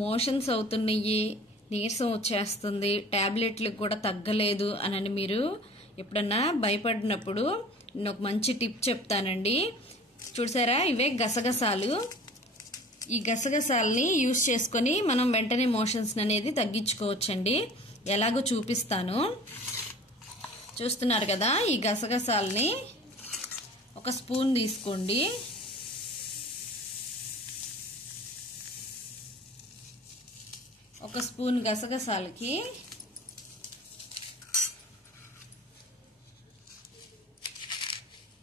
Motions అవుతున్నాయి, నీరసం వచ్చేస్తుంది, టాబ్లెట్లకు కూడా తగ్గలేదు అని మీరు ఎప్పుడన్నా భయపడినప్పుడు నేను ఒక మంచి టిప్ చెప్తానండి. చూసారా, ఇవే గసగసాలు. ఈ గసగసాలని యూజ్ చేసుకొని మనం వెంటనే మోషన్స్ అనేది తగ్గించుకోవచ్చండి. ఎలాగో చూపిస్తాను. చూస్తున్నారు కదా, ఈ గసగసాలని ఒక స్పూన్ తీసుకోండి. ఒక స్పూన్ గసగసాలకి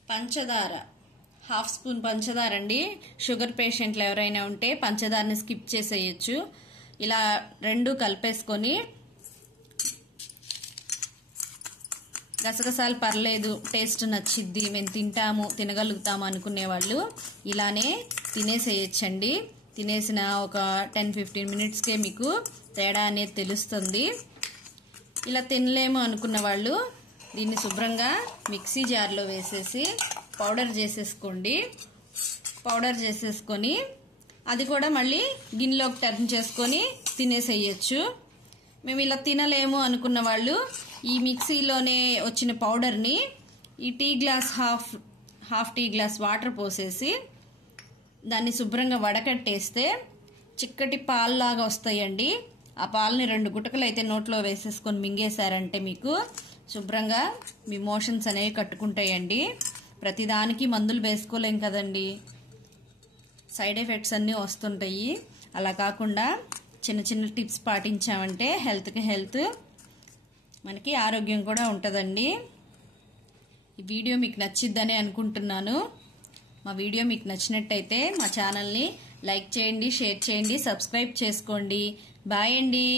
పంచదార, హాఫ్ స్పూన్ పంచదార అండి. షుగర్ పేషెంట్లు ఎవరైనా ఉంటే పంచదారని స్కిప్ చేసేయచ్చు. ఇలా రెండు కలిపేసుకొని, గసగసాలు పర్లేదు, టేస్ట్ నచ్చిద్ది, మేము తినగలుగుతాము అనుకునే వాళ్ళు ఇలానే తినేసేయచ్చండి. తినేసిన ఒక 10-15 మినిట్స్కే మీకు తేడా అనేది తెలుస్తుంది. ఇలా తినలేము అనుకున్న వాళ్ళు దీన్ని శుభ్రంగా మిక్సీ జార్లో వేసేసి పౌడర్ చేసేసుకోండి. పౌడర్ చేసేసుకొని అది కూడా మళ్ళీ గిన్నెలోకి టర్న్ చేసుకొని తినేసేయచ్చు. మేము ఇలా తినలేము అనుకున్న వాళ్ళు ఈ మిక్సీలోనే వచ్చిన పౌడర్ని ఈ tea glass half tea glass water పోసేసి దాన్ని శుభ్రంగా వడకట్టేస్తే చిక్కటి పాల్లాగా వస్తాయండి. ఆ పాలని 2 గుటకలు అయితే నోట్లో వేసేసుకొని మింగేశారంటే మీకు శుభ్రంగా మీ మోషన్స్ అనేవి కట్టుకుంటాయండి. ప్రతిదానికి మందులు వేసుకోలేం కదండి, సైడ్ ఎఫెక్ట్స్ అన్నీ వస్తుంటాయి. అలా కాకుండా చిన్న చిన్న టిప్స్ పాటించామంటే హెల్త్కి హెల్త్, మనకి ఆరోగ్యం కూడా ఉంటుందండి. ఈ వీడియో మీకు నచ్చిద్దని అనుకుంటున్నాను. మా వీడియో మీకు నచ్చినట్టయితే మా ఛానల్ని లైక్ చేయండి, షేర్ చేయండి, సబ్స్క్రైబ్ చేసుకోండి. బాయ్ అండి.